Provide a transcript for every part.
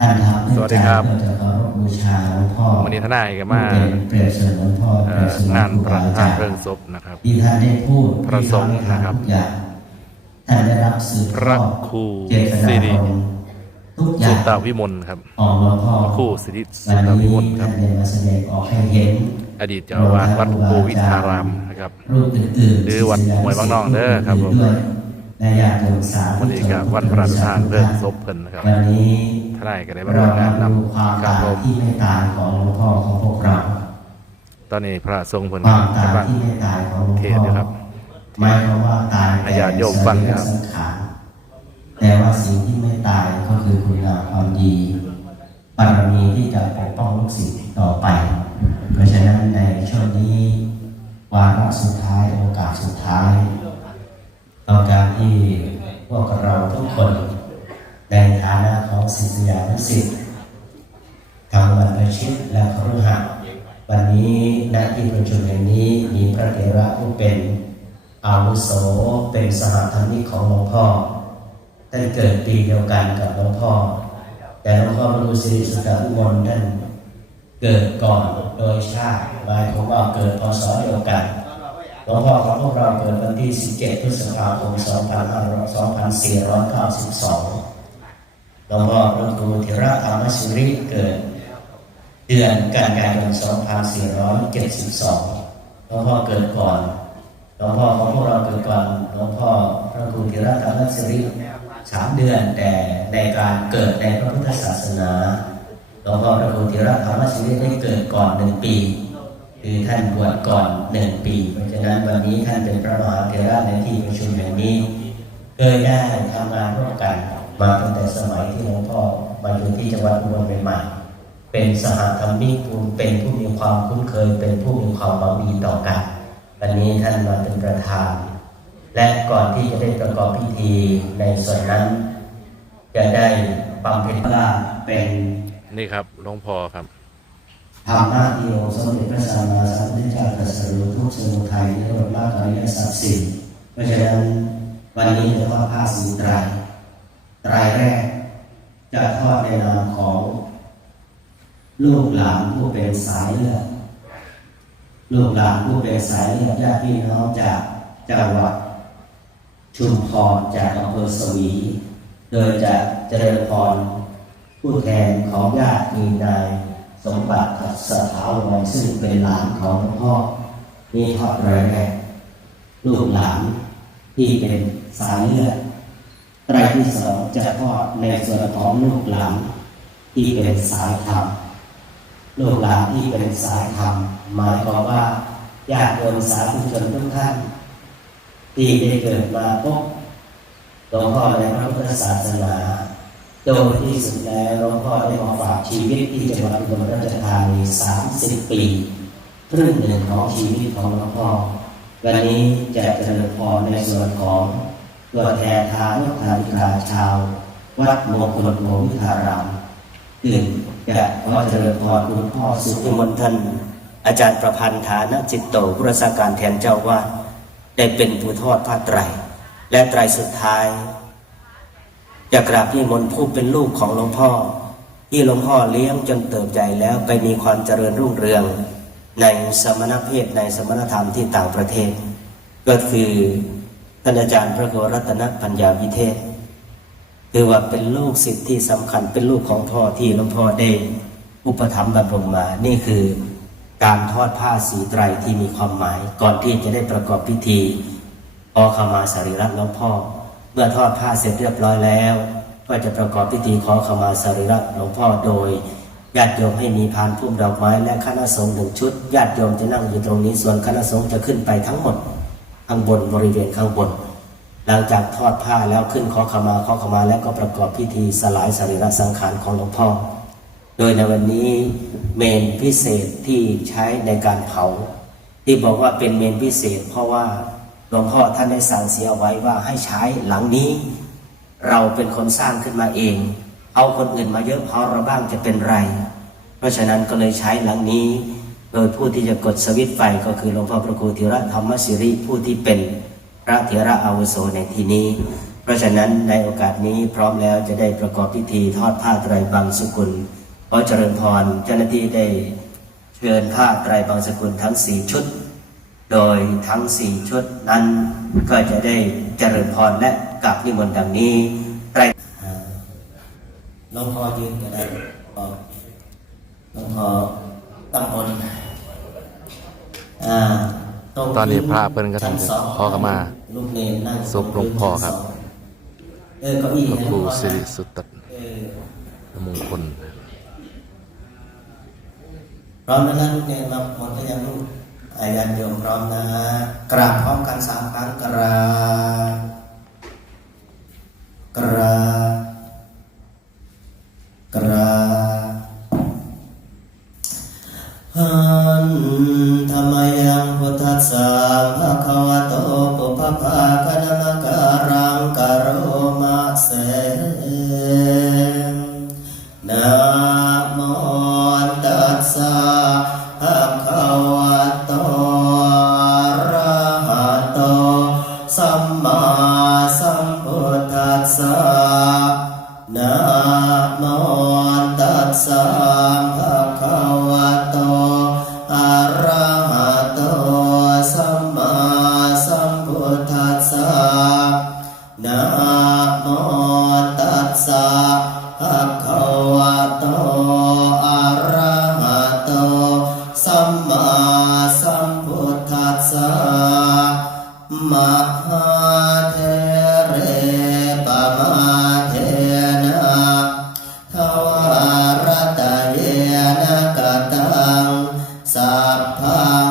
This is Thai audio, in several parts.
ท่านครับสวัสดีครับเพื่อจะเคารพบูชาหลวงพ่อวันนี้ทนายก็มาเป็นเปรียบเสมือนพ่อเอ่เปรียบอเสมือนงานครูพระบาอาธาจาตุรเพลิงย์ศพนะครับที่ท่านได้พูดพระสงฆ์นะครับทุกอย่างท่านได้รับสืบพระทอดครูเจตนาสิริของทุกอสุย่างตาวิมลครับของหลวงพ่อพระครูสิริสุวันตาวินี้มลครัท่าบนได้มาแสดงออกให้เห็นอดีตเจ้าอาวาสวัดโพวิทารามนะครับรูปอื่นๆหรือวัดห้วยบางนองเด้อครับผมด้วยและญาติโยมสาธุวันนี้ก็วันพระราชทานเพลิงศพเพิ่นนะครับวันนี้ ทนายก็ได้มาเราร่วมงานดูนความำครับตายผมที่ไม่ตายของหลวงพ่อของพวกเรา ตอนนี้พระสงฆ์เพิ่นความตายกำลังที่ไม่ตายของหลวงเทศพ่ออยู่ครับหมายความว่าตายให้ญาติโยมฟังครับสังขารแต่ว่าสิ่งที่ไม่ตายก็คือคุณงามความดีบารมีที่จะปกป้องลูกศิษย์ต่อไป เพราะฉะนั้นในช่วงนี้วาระสุดท้ายโอกาสสุดท้ายต้องการที่พวกเราทุกคน ในฐานะของศิษยานุศิษย์ทางบรรพชิตและครุหักวันนี้ณที่ประชุมแห่งนี้มีพระเถระผู้เป็นอาวุโสเป็นสหธรรมิกของหลวงพ่อท่านเกิดปีเดียวกันกับหลวงพ่อ แต่หลวงพ่อพระครูสิริสุทธาวิมลท่านเกิดก่อนโดยชาติหมายความว่าเกิดพศเดียวกันหลวงพ่อของพวกเราเกิดวันที่ 17 พฤษภาคม2492 หลวงพ่อพระครูธิระธรรมสิริเกิด เดือนกันยายน 2472 หลวงพ่อเกิดก่อน หลวงพ่อของพวกเราเกิดก่อน หลวงพ่อพระครูธิระธรรมสิริสามเดือนแต่ในการเกิดในพระพุทธศาสนา หลวงพ่อพระครูธิระธรรมสิริได้เกิดก่อนหนึ่งปีคือท่านบวชก่อนหนึ่งปี เพราะฉะนั้นวันนี้ท่านเป็นพระมหาเถระในที่ประชุมแห่งนี้ เคยได้ทำงานร่วมกัน มาตั้งแต่สมัยที่หลวงพ่อมาอยู่ที่จังหวัดอุบลใหม่ๆเป็นสหธรรมิกผู้เป็นผู้มีความคุ้นเคย เป็นผู้มีความหวังดีต่อกันวันนี้ท่านมาเป็นประธาน และก่อนที่จะได้ประกอบพิธีในส่วนนั้น จะได้บำเพ็ญว่าเป็นนี่ครับหลวงพ่อครับทำหน้าที่องค์สมเด็จพระสัมมาสัมพุทธเจ้าตรัสรู้ทุกสมุทัยนิโรธมรรคอริยสัจสี่เพราะฉะนั้นวันนี้จะว่าผ้าสีไตร ไตรแรกจะทอดในนามของ ลูกหลานผู้เป็นสายเลือดลูกหลานผู้เป็นสายเลือดญาติพี่น้องจากจังหวัดชุมพรจากอำเภอสวี โดยจะเจริญพรผู้แทนของญาติมีนายสมบัติสถาวรซึ่งเป็นหลานของพ่อนี่ทอดรายแรกลูกหลานที่เป็นสายเลือด ไตรที่สองจะทอดในส่วนของลูกหลานที่เป็นสายธรรมลูกหลานที่เป็นสายธรรมหมายความว่าญาติโยมสาธุชนทุกท่านที่ได้เกิดมาพบหลวงพ่อในพระพุทธศาสนาโดยที่สุดแล้วหลวงพ่อได้มาฝากชีวิตที่จังหวัดอุบลราชธานี30ปีครึ่งหนึ่งของชีวิตของหลวงพ่อวันนี้จะเจริญพรในส่วนของ ตัวแทนทางทานิกาชาว วัดมงคลโมวิทารามซึ่งจะขอเจริญพรคุณพ่อสุขมนท่านอาจารย์ประพันธ์ฐานจิตโตผู้รักษาการแทนเจ้าวาดได้เป็นผู้ทอดผ้าไตร และไตรสุดท้ายอยากกราบพี่มนต์ผู้เป็นลูกของหลวงพ่อ ที่หลวงพ่อเลี้ยงจนเติบใหญ่แล้วไปมีความเจริญรุ่งเรือง ในสมณเพศในสมณธรรมที่ต่างประเทศ ก็คือ ท่านอาจารย์พระโกรัตนปัญญาวิเทศคือว่าเป็นลูกศิษย์ที่สำคัญเป็นลูกของพ่อที่หลวงพ่อได้อุปถัมภ์บำรุงมา นี่คือการทอดผ้าสีไตรที่มีความหมาย ก่อนที่จะได้ประกอบพิธีขอขมาสรีระหลวงพ่อ เมื่อทอดผ้าเสร็จเรียบร้อยแล้ว ก็จะประกอบพิธีขอขมาสรีระหลวงพ่อโดยญาติโยมให้มีพานพุ่มดอกไม้และคณะสงฆ์หนึ่งชุดญาติโยมจะนั่งอยู่ตรงนี้ส่วนคณะสงฆ์จะขึ้นไปทั้งหมด ข้างบนบริเวณข้างบน หลังจากทอดผ้าแล้วขึ้นขอขมาขอขมาแล้วก็ประกอบพิธีสลายสรีระสังขารของหลวงพ่อ โดยในวันนี้เมนพิเศษที่ใช้ในการเผา ที่บอกว่าเป็นเมนพิเศษ เพราะว่าหลวงพ่อท่านได้สั่งเสียไว้ว่าให้ใช้หลังนี้ เราเป็นคนสร้างขึ้นมาเอง เอาคนอื่นมาเยอะพอเราบ้างจะเป็นไร เพราะฉะนั้นก็เลยใช้หลังนี้ โดยผู้ที่จะกดสวิตไฟก็คือหลวงพ่อพระครูธีระธรรมสิริผู้ที่เป็นพระเถระอาวุโสในที่นี้ เพราะฉะนั้นในโอกาสนี้พร้อมแล้วจะได้ประกอบพิธีทอดผ้าไตรบังสกุลขอเจริญพรเจ้าหน้าที่ได้เชิญผ้าไตรบังสกุลทั้งสี่ชุด โดยทั้งสี่ชุดนั้นก็จะได้เจริญพรและกลับนิมนต์ดังนี้ไตรหลวงพ่อยืนก็ได้หลวงพ่อ ตั้งบนอ่ารงตอนนี้พระเพิ่นก็ทำชั้สงขอขมาลูกเนรนั่งศพหลวงพ่อครับเออเก้าอี้พระให้ครูหลวงพ่อสิริสุตตเออมงคลพร้อมแล้วนะลูกเนรมาหมดก็ยังลูกอายันโยมพร้อมนะกราบพร้อมกันสามครั้งกราบกราบ นะ สั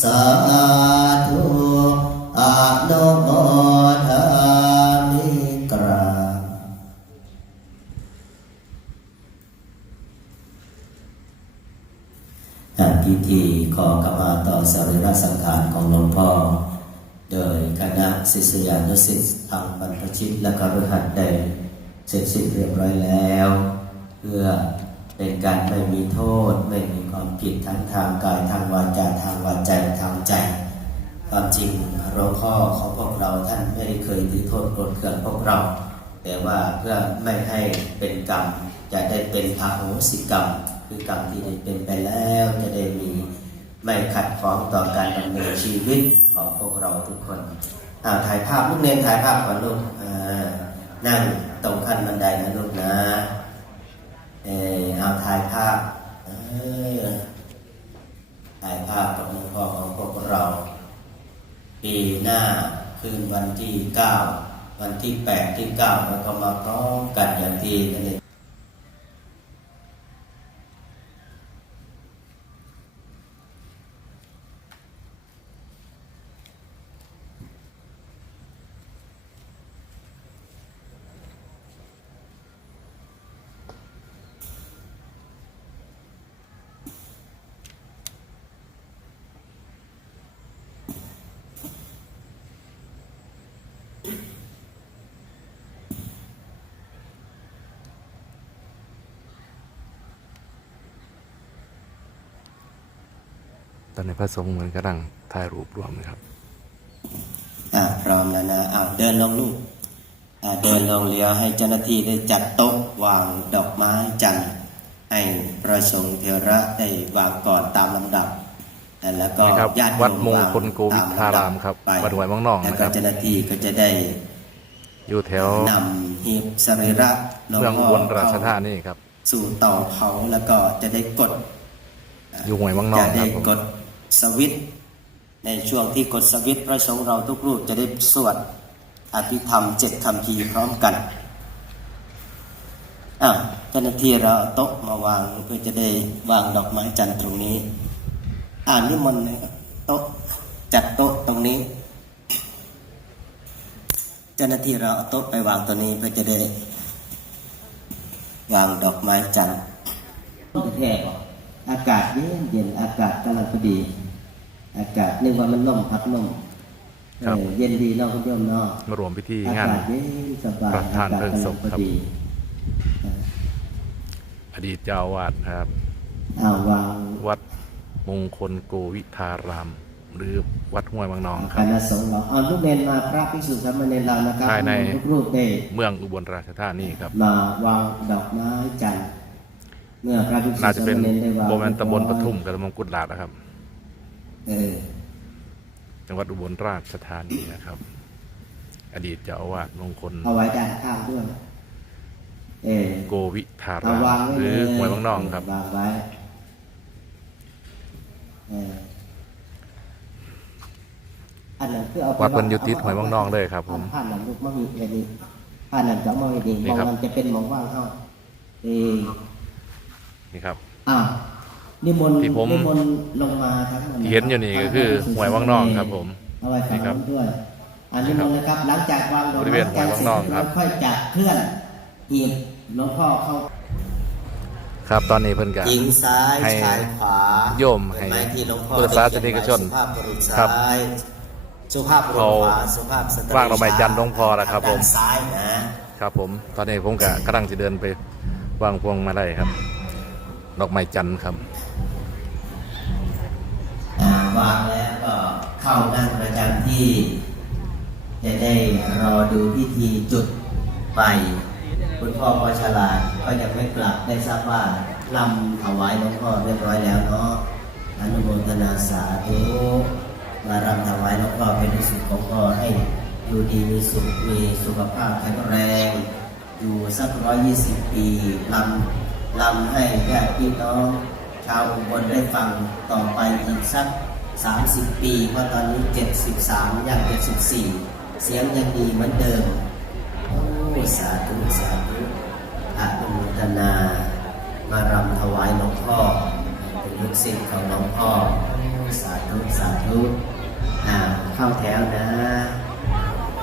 สาธุอนุโมทามิกรท่าพิธีขอกมาต่อสรีระสังขารของหลวงพ่อ โดยคณะศิษยานุศิษย์ทางบรรพชิตและก็ฤหัสได้เสร็จสิ้นเรียบร้อยแล้ว เพื่อเป็นการไม่มีโทษไม่มี ความผิดทั้งทางกายทางวาจาทางวาจาทางใจ ความจริงหลวงพ่อของพวกเราท่านไม่ได้เคยถือโทษโกรธเคืองพวกเรา แต่ว่าเพื่อไม่ให้เป็นกรรมจะได้เป็นอาโหสิกรรม คือกรรมที่ได้เป็นไปแล้วจะได้มีไม่ขัดข้องต่อการดำเนินชีวิตของพวกเราทุกคนอ่าถ่ายภาพลูกเนนถ่ายภาพก่อนลูกนั่งตรงขั้นบันไดนะลูกนะ เออเอาถ่ายภาพ ถ่ายภาพกับหลวงพ่อของพวกเรา ปีหน้าคืนวันที่เก้าวันที่แปดที่เก้าแล้วก็มาพร้อมกันอย่างที่นั่นเอง ตอนนี้พระสงฆ์เหมือนกำลังถ่ายรูปรวมนะครับ อ่าพร้อมแล้วนะอ้าวเดินลงลูกอ่าเดินลงเลี้ยวให้เจ้าหน้าที่ได้จัดโต๊ะวางดอกไม้จันทร์ให้ประสงค์เทระได้วางก่อนตามลำดับอ่าแล้วก็นี่ครับญาติโยวัดมงวางคลโกวิทารามครับตลำดัวัดห้วยวังนองแล้วนะคก็รับเจ้าหน้าที่ก็จะได้ อยู่แถวนำหีบสรีระหลวเมืองพ่อุบลราชธานีครับ สู่เตาเผาแล้วก็จะได้กด อยู่ห้วยวังนอจะงคได้รับผมกด สวิตในช่วงที่กดสวิตพระสงฆ์เราทุกรูปจะได้สวดอภิธรรมเจ็ดคำพีพร้อมกันอะเจ้าหน้าที่เราโต๊ะมาวางเพื่อจะได้วางดอกไม้จันทร์ตรงนี้ อ่านนิมนต์นะครับโต๊ะจัดโต๊ะตรงนี้ เจ้าหน้าที่เราเอาโต๊ะไปวางตัวนี้เพื่อจะได้ วางดอกไม้จันทร์แท้ๆอากาศเย็นเย็นอากาศกำลังพอดี อากาศนึกว่ามันลมพัดลมครับเออเย็นดีเนาะคุณโยมเนาะมารวมพิธีอางานกาศเย็นสบายประธานอากาศเพลิงศพกำลังพอครับดีอดีตเจ้าอาวาดครับอ้าววางวัดมงคลโกวิทาราม หรือวัดห้วยวังนองคครับณะสงฆ์เราเอาลูกเนนมาพระภิกษุสามเณรเรานะครับภายในทุกรูปได้เมืองอุบลราชธานีครับ มาวางดอกไม้จันทร์เมื่อพระภิกษุน่าจะเป็นสามเณรได้วางโบแมนตำบลปทุมกับตำบลกุดลาดนะครับเออ จังหวัดอุบลราชธานีนะครับ อดีตเจ้าอาวาสมงคลเอาไว้ด้านข้างด้วยเออโกวิทาเอารามวางไว้หรือเลยห้วยวังนองครับวางไว้เอออันนั้นคือเอาไปวัดเพิ่นอยู่ติดห้วยวังนองเลยครับ ผมผ่านหลังลูกมะมีเอ็นี่ผ่านหลังจากมะมีเอ็นี่มองครับมันจะเป็นหมองว่างเข้าเออนี่ครับอ้าว นิมนต์ที่ผมนิมนต์ลงมาทั้งหมดที่เห็นอยู่นี่ก็คือห้วยวังนองครับผมเอาไว้ฝั่งนี่ครับนู้นด้วยอันนี้มนต์นะครับหลังจากวางดอกบริเวณห้วยวังนองครับค่อยจัดเคลื่อนหีบหลวงพ่อเข้าครับตอนนี้เพิ่นกะหญิงซ้ายให้ชายขวาโยมให้เป็นไม้ที่หลวงพ่อพุทธศาสนิกชนสุภาพบุรุษครัซ้าบยสุภาพบุรุษเขาขวาสุภาพสตรีวางดอกไม้จันทร์หลวงพ่อแล้วครับผมด้านซ้ายนะครับผมตอนนี้ผมกะกำลังจะเดินไปวางพวงมาลัยครับดอกไม้จันทร์ครับอ่า วางแล้วก็เข้านั่งประจำที่ จะได้รอดูพิธีจุดไป คุณพ่อพอฉลาดก็ยังไม่กลับได้ทราบว่าลำถวายหลวงพ่อเรียบร้อยแล้วเนาะอนุโมทนาสาธุมารำถวายหลวงพ่อเป็นที่สุดของพ่อให้อยู่ดีมีสุขมีสุขภาพแข็งแรง อยู่สักร้อยยี่สิบปีลำลำให้ญาติพี่น้องชาวอุบลได้ฟังต่อไปอีกสัก 30 ปีเพราะตอนนี้ 73ย่าง 74 เสียงยังดีเหมือนเดิม โอ้สาธุสาธุอนุโมทนามารำถวายหลวงพ่อ เป็นลูกศิษย์ของหลวงพ่อโอ้สาธุสาธุอ่าเข้าแถวนะ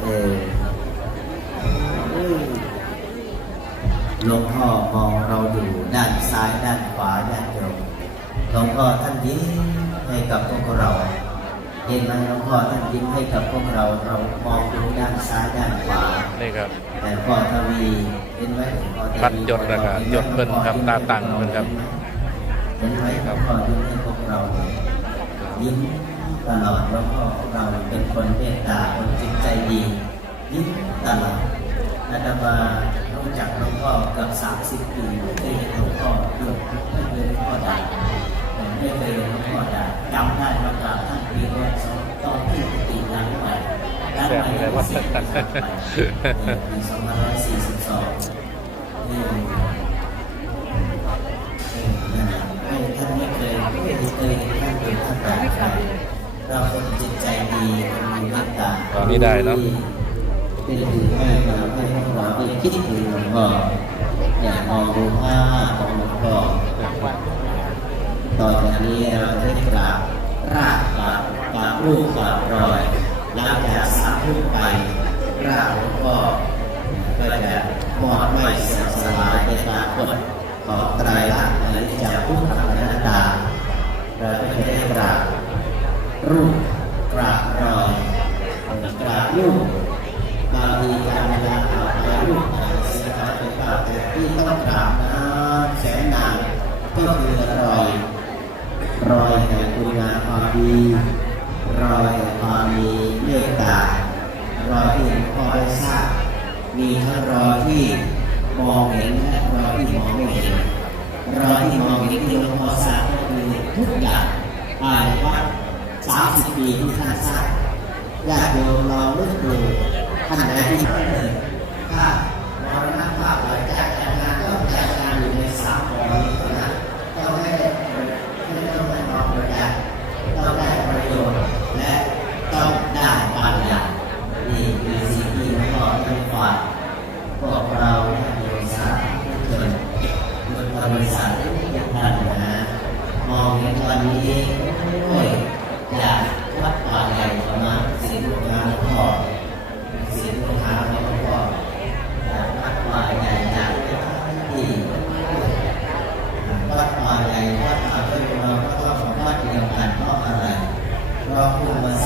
เออหลวงพ่อมองเราอยู่ด้านซ้ายด้านขวาด้านโยมหลวงพ่อท่านยิ้ม ให้กับพวกเรา เห็นไหมหลวงพ่อท่านยิ้มให้กับพวกเรา เรามองดูด้านซ้ายด้านขวานี่ครับแต่พ่อทวีเห็นไหมพ่อทวีพัดยศแล้วก็ยศเพิ่นครับตาตั้งเพิ่นครับเห็นไหมครับพ่อยิ้มให้พวกเรา ยิ้มตลอดแล้วพ่อของเราเป็นคนเมตตาคนจิตใจดียิ้มตลอดอาตมารู้จักหลวงพ่อเกือบสามสิบปีไม่เคยเห็นหลวงพ่อเกือบไม่เคยเห็นหลวงพ่อด่าไม่เคยเห็นหลวงพ่อด่าจำได้ว่ากราบท่านปีแรกสองตอนที่ปฏิหลังใหม่ด้านใหม่ก็เสียงกลับไปปีสองพันร้อยสี่สิบสองนี่ให้ท่านไม่เคยไม่เคยท่านเป็นท่านด่าใครเราคนจิตใจดีคนมีเมตตาตอนนี้ได้เนอะเป็นถึงให้เราให้พวกเราไปคิดถึงหลวงพ่ออย่ามองดูภาพของหลวงพ่อ ต่อจากนี้เราจะได้กราบรากกราบกราบรูปกราบรอยหลังจากสามทุ่มไปรากหลวงพ่อก็จะมอดไม่เสียสลายไปตามกฎของไตรลักษณ์อนิจจาทุกขังอนัตตาเราก็จะได้กราบรูปกราบรอยกราบรูปบางทีการเวลากราบรอยรูปอาเสียหายไปบ้างแต่ที่ต้องกราบนะแสนนานก็คือรอย รอยแห่งคุณงามความดีรอยแห่งความมีเมตตารอยที่หลวงพ่อได้สร้างมีทั้งรอยที่มองเห็นและรอยที่มองไม่เห็นรอยที่มองเห็นที่หลวงพ่อสร้างก็คือทุกอย่างภายวัด30ปีที่ท่านสร้างญาติโยมเราลือกดูท่านใดที่เลยถ้ามรณภาพหลังจากแก มองเห็นวันนี้ด้วยจากวัดป่าใหญ่ธระมาณสิบลูกค้าพ่อสิบลูกค้าแล้วก็อจากวัดป่าใหญ่จากไปที่วัดป่าใหญ่วัดป่าเพื่อนเราก็ต้องของวัดเดียวกันเพราะอะไรเพราะผู้มา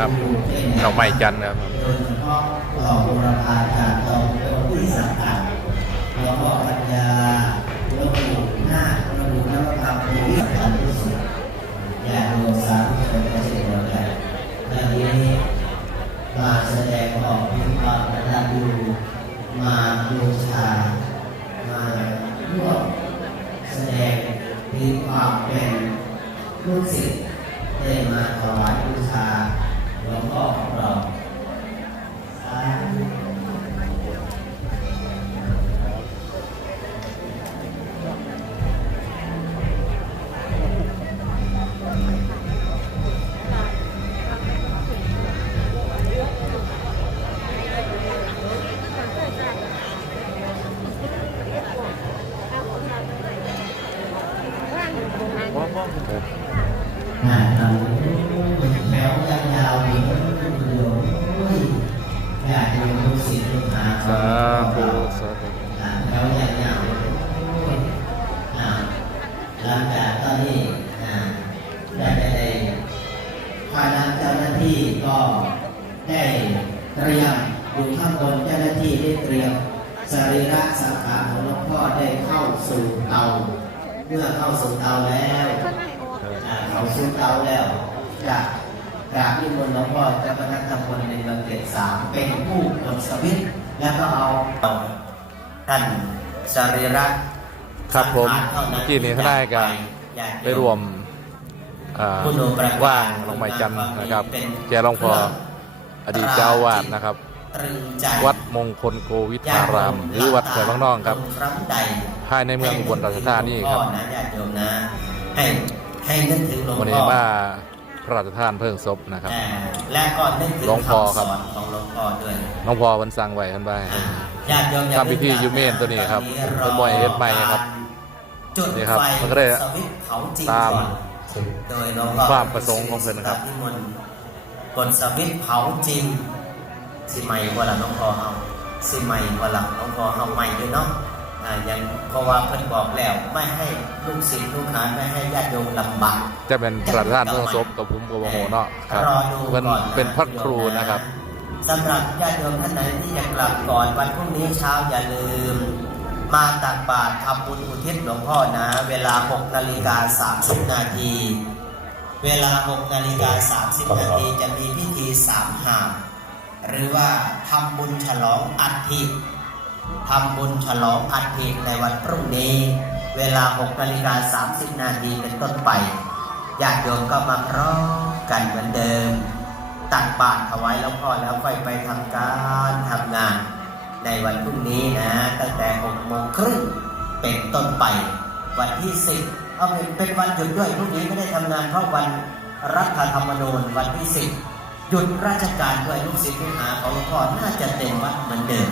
ครับเป็นดอกไม้จันทร์ครับ ก็ได้เตรียมอยู่ข้างบนเจ้าหน้าที่ได้เตรียมสรีระสังขารของหลวงพ่อได้เข้าสู่เตา เมื่อเข้าสู่เตาแล้วอ่าเขาซื้อเตาแล้วจากกราบนิมนต์หลวงพ่อเจ้าคณะตำบลในเมืองเกษสามเป็นผู้กดสวิตช์แล้วก็เอาท่านสรีระครับผมสังขารเท่าเมื่อกี้นี้ท่านได้ก็ญาติโยไปรวม ว่างลงไม้จันทร์นะครับเป็นแกหลวงพ่ออดีตเจ้าวาดนะครับตรึงใจวัดมงคลโกวิทาราม หรือวัดแขวงน้องครับครั้งใดภายในเมืองอุบลราชธานีครับหลวงพ่อนะญาติโยมนะให้ให้นึกถึงหลวงวันพ่นี้อมาพระราชทานเพิ่งศพนะครับอ่าและก็นึกถึงหลวงพ่อครับคำสอนของหลวงพ่อด้วยน้องพอวันสั่งไว้ท่านไปญาติโยมอย่ทำพิธียูเมนตัวนี้ครับเป็นมวยเอสไมค์ครับจุดนี่ครับไฟมันก็ได้สวิตช์เผาจริงตามก่อน โดยหลวงพ่อความประสงค์ของเพิ่นนะครับที่มนต์กดสวิตช์เผาจริงสิใหม่กว่าหลังน้องพ่อเฮาสิใหม่กว่าหลังน้องพ่อเฮาใหม่ด้วยเนาะอ่ายังเพราะว่าเพิ่นบอกแล้วไม่ให้ลูกศิษย์ลูกหาไม่ให้ญาติโยมลำบากจะเป็นพระราชทานเพิ่งศพกับผมกับโมโหเนาะครับรอดูเป็นก่อเป็นพระครูนะครับสำหรับญาติโยมท่านไหนที่จะกลับก่อนวันพรุ่งนี้เช้าอย่าลืม มาตักบาตรทำบุญอุทิศหลวงพ่อนะ เวลา 6 นาฬิกา 30 นาที เวลา 6 นาฬิกา 30 นาทีจะมีพิธีสามหาหรือว่าทำบุญฉลองอัฐิทำบุญฉลองอัฐิในวันพรุ่งนี้ เวลา 6 นาฬิกา 30 นาทีเป็นต้นไปญาติโยมก็มาพร้อมกันเหมือนเดิม ตักบาตรถวายหลวงพ่อแล้วค่อยไปทำการทำงาน ในวันพรุ่งนี้นะ ตั้งแต่6โมงครึ่งเป็นต้นไป วันที่ 10เอาเป็นเป็นวันหยุดด้วยพรุ่งนี้ไม่ได้ทำงานเพราะวันรัฐธรรมนูญวันที่ 10 หยุดราชการด้วยลูกศิษย์ลูกหาของหลวงพ่อน่าจะเต็มวัดเหมือนเดิม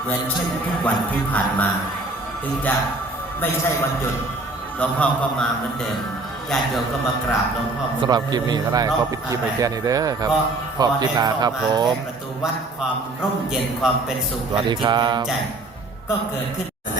เหมือนเช่นทุกวันที่ผ่านมา ถึงจะไม่ใช่วันหยุดหลวงพ่อก็มาเหมือนเดิม ญาติโยมก็มากราบหลวงพ่อสำหรับคลิปนี้ก็ได้ขอปิดคลิปไปแค่นี้เด้อครับขอบคลิปหนาครับผมประตูวัดความร่มเย็นความเป็นสุขสวัสดีครับแห่งจิตแห่งใจก็เกิดขึ้น